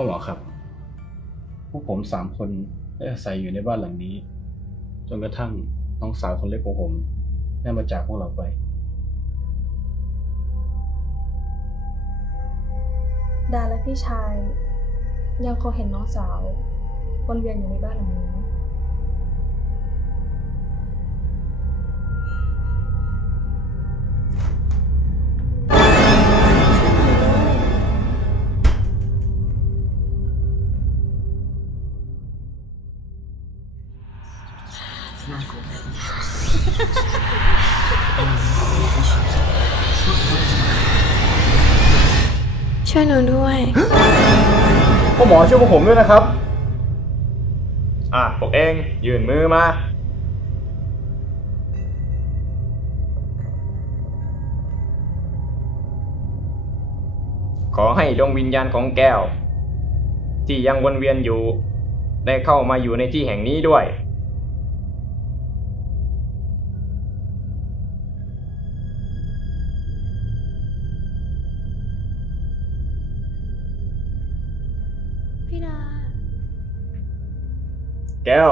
พ่อหมอครับพวกผมสามคนได้อาศัยอยู่ในบ้านหลังนี้ จนกระทั่งน้องสาวคนเล็กของผมได้มาจากพวกเราไป ดาและพี่ชาย ยังคงเห็นน้องสาววนเวียนอยู่ในบ้านหลังนี้ ช่วยหนูด้วยพ่อหมอช่วยพวกผมด้วยนะครับ อะพวกเองยื่นมือมา ขอให้ดวงวิญญาณของแก้ว ที่ยังวนเวียนอยู่ ได้เข้ามาอยู่ในที่แห่งนี้ด้วย พี่ดา แก้ว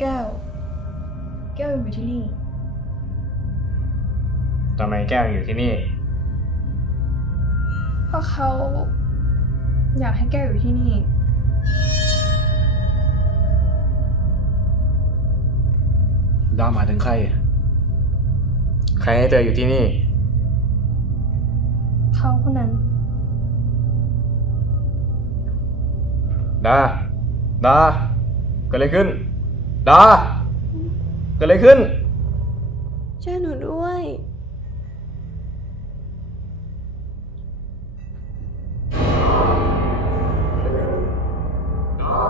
แก้ว แก้วยังอยู่ที่นี่ ทำไมแก้วอยู่ที่นี่ เพราะเขา อยากให้แก้วอยู่ที่นี่ ดาหมายถึงใคร ใครให้เธออยู่ที่นี่ เขาคนนั้น ดา ดา เกิดอะไรขึ้น ดา เกิดอะไรขึ้น ช่วยหนูด้วย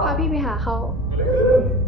พาพี่ไปหาเขาด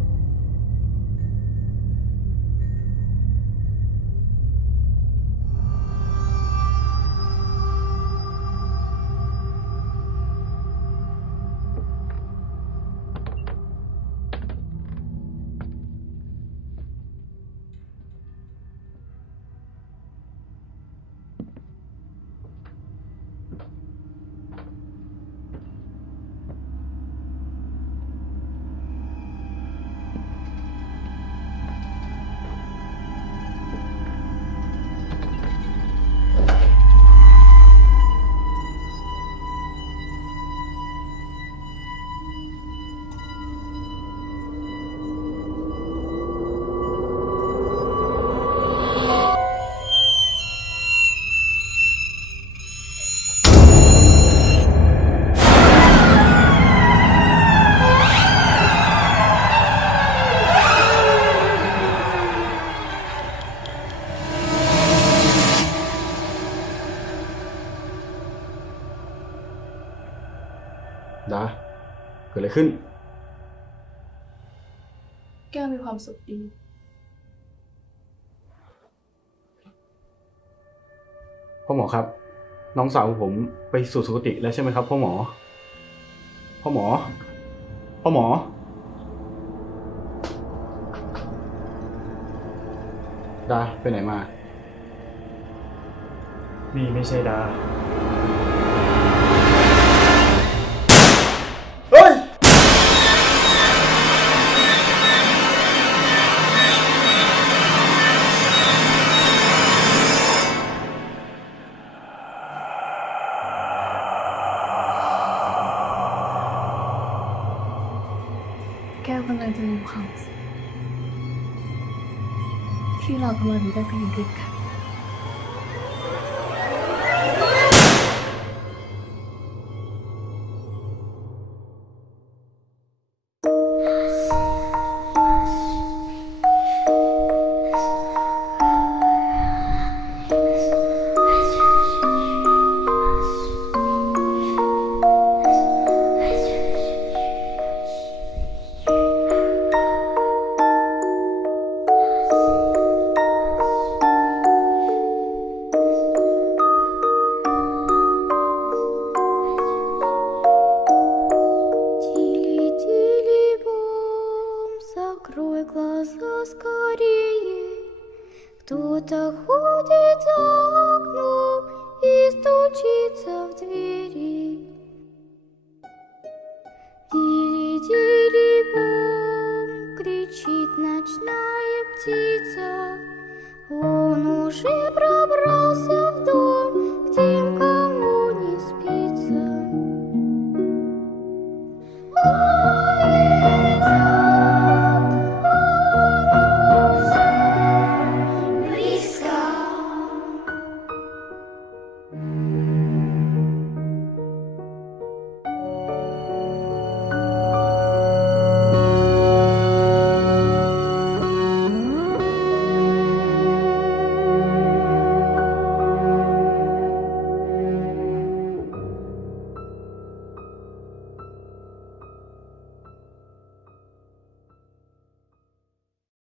เกิดอะไรขึ้น แก้วมีความสุขดี พ่อหมอครับ น้องสาวของผมไปสู่สุคติแล้วใช่ไหมครับ พ่อหมอ พ่อหมอ พ่อหมอ ดาไปไหนมา นี่ไม่ใช่ดาำลังจะมีความสุขที่เรากำลังได้ไปอยู่ด้วยกัน глаза скорее. Кто-то ходит за окном и стучится в двери. Дили-дили-бом, кричит ночная птица. Он уже пробрался в дом.